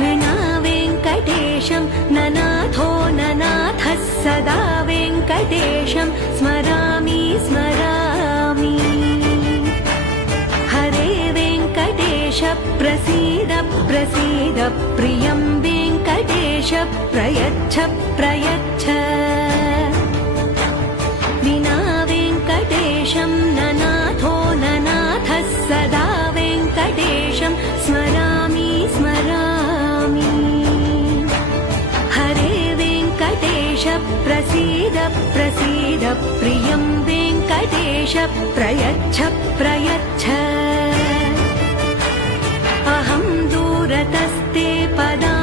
विना वेङ्कटेशं ननाथो ननाथः सदा वेङ्कटेशं स्मरामि स्मरामि। हरे वेङ्कटेश प्रसीद प्रसीद प्रियं वेङ्कटेश प्रयच्छ प्रयच्छ। विना वेङ्कटेशं ननाथो ननाथः सदा वेङ्कटेशं स्मरामि स्मरामि। हरे वेङ्कटेश प्रसीद प्रसीद प्रियं वेङ्कटेश प्रयच्छ प्रयच्छ। अहं दूरतस्ते पदा